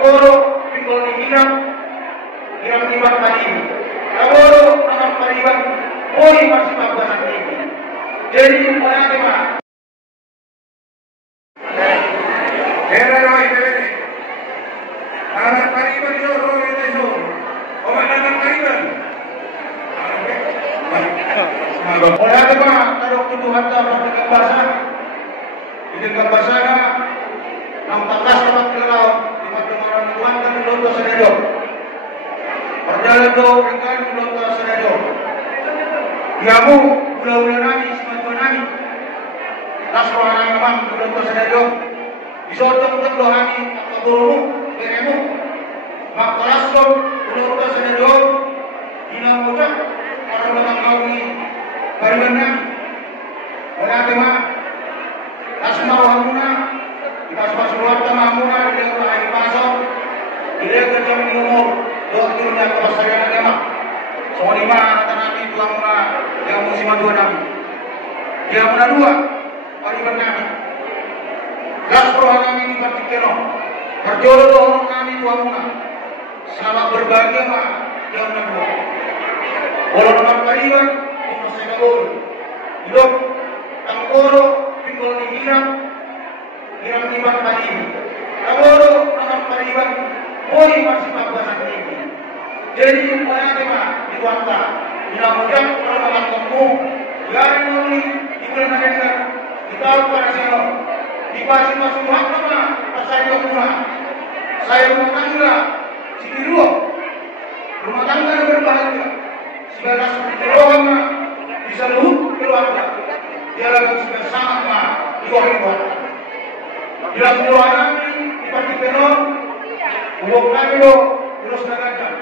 Takoro pikul dihinang yang timbang tadi. Takoro nama pariban oi masih papasan ini. Jadi mana tema? Era roy bebe. Anak pariban yo roy itu. Obat anak pariban. Wala tema kadok tuduhan ta pagka bahasa. Ini bahasa na ang takas na pagkalaw di magdamaran kan luto sa Senado. Perjalanan do kan luto sa Senado. Yamu ulah-ulah nami simanto nami. Lasko na naman luto sa Senado. Isotong tatlo kami pagkaburo beremu. Makalasko luto sa Senado. Inamudak para mga kami pariban nami. Wala tema Asmaruhan muna, ipas-pasulat tama muna, hindi ko na ipasok, hindi ko na kami umur, doon ko niya kapasayan ng ema. So, lima anak namin, tuwa muna, yang mo si Madua namin. Yang muna dua, pariban namin. Lasporohan namin di Patikeno, perjolo doon namin, tuwa muna. Sama berbahagia mah, yang muna dua. Walau naman pariban, di masay kabul. Hidup, Takoro, pikul dihinang yang timbang tadi. Takoro nama pariban oi masih papasan ini. Jadi mana tema di warta. Mudah-mudahan kalau makan kamu garing muli di bulan November kita pada sini di pasir masuk waktu pasal dua saya rumah tangga sini dua rumah tangga yang berbahagia segala seperti rohang bisa luhut keluarga. Dia lagi sudah sangat mah dibuat. Bila semua kami dipakai penon, umum kami lo terus nagajan,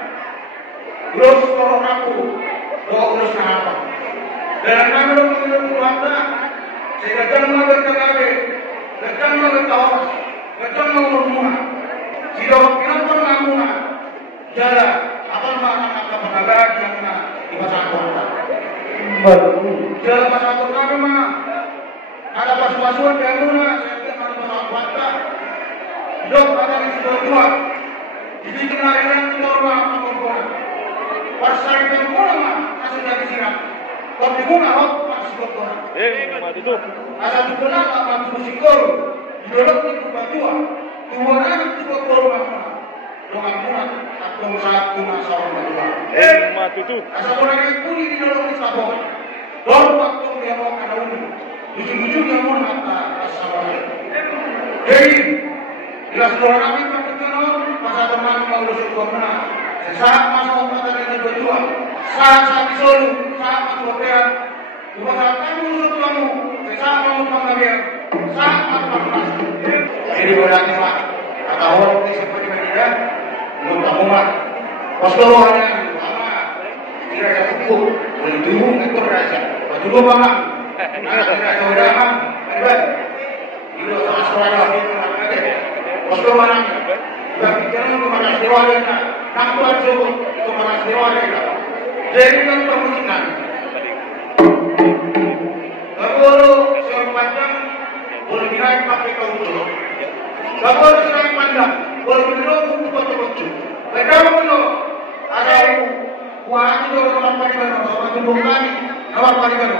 terus korong aku, terus apa? Dan kami lo menurut keluarga, sehingga jangan berkata-kata, jangan bertawas, jangan bermula. Jika orang pun mamuna, jalan akan mengangkat penagaran yang di pasar kota. Jalan pasar kota memang ada pas-pasuan yang muna, saya kira pasar kota. Hidup ada di sebuah dua. Jadi kenaikan semua orang pasar yang muna masih dari siram. Tapi muna hok masih sebuah dua. Ada juga apa musikor. Hidup itu berdua. Tuanan itu berkorban. Doa muna atau satu masalah berdua. Asal orang yang pulih di dalam sabon. Dorong waktu dia mau kanaun. Ujung-ujung yang mau mata asal. Jadi jelas orang kami berkenan masa teman mau lusuk kemana. Saat masuk kata ini berdua. Saat solu, saat masuk hotel. Cuma saat kamu lusuk kamu. Saat kamu panggil. Saat masuk kelas. Jadi berarti pak. Kata orang ini seperti media. Menurut kamu pak. Pas keluarnya lama. Tidak ada cukup. Boleh bingung itu raja. Baju dua pak. Anak tidak ada udang. Baik. Ini adalah sekolah lagi. Pas keluarnya. Bagi jangan kepada keluarga. Nampak cukup kepada keluarga. Jadi kan permusikan. Kalau yang panjang boleh dinaik pakai kauntul. Kalau yang panjang boleh dinaik untuk kocok-kocok. Mereka mau ada kuat itu orang pariban, orang tumbuk kami, orang pariban.